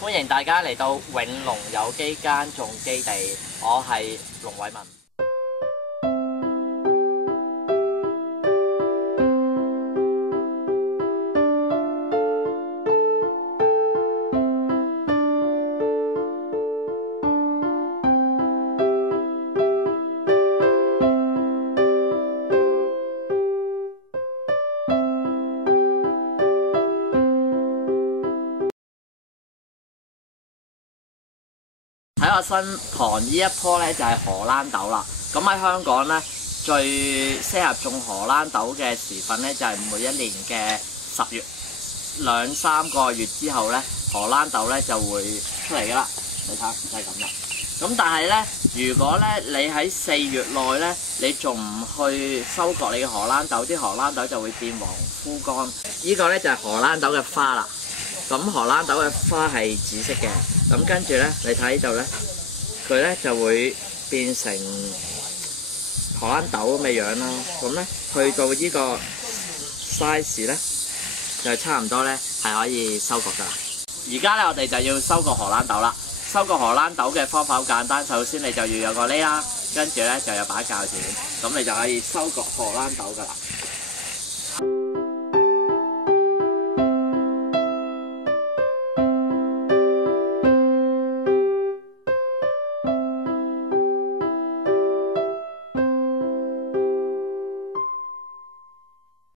歡迎大家嚟到永隆有機耕種基地，我係龍偉文。喺我身旁呢一棵咧就係荷蘭豆啦。咁喺香港咧最適合種荷蘭豆嘅時分咧就係每一年嘅10月，2-3個月之後咧荷蘭豆咧就會出嚟噶啦。你睇就係咁啦。咁但係咧，如果咧你喺4月內咧，你仲唔去收割你嘅荷蘭豆，啲荷蘭豆就會變黃枯乾。呢個咧就係荷蘭豆嘅花啦。咁荷蘭豆嘅花係紫色嘅，咁跟住咧，你睇呢度咧，佢咧就會變成荷蘭豆咁嘅樣啦。咁咧去到呢個 size 咧，就差唔多咧係可以收割噶啦。而家咧我哋就要收割荷蘭豆啦。收割荷蘭豆嘅方法好簡單，首先你就要有個呢啦，跟住咧就有把鉸剪，咁你就可以收割荷蘭豆噶啦。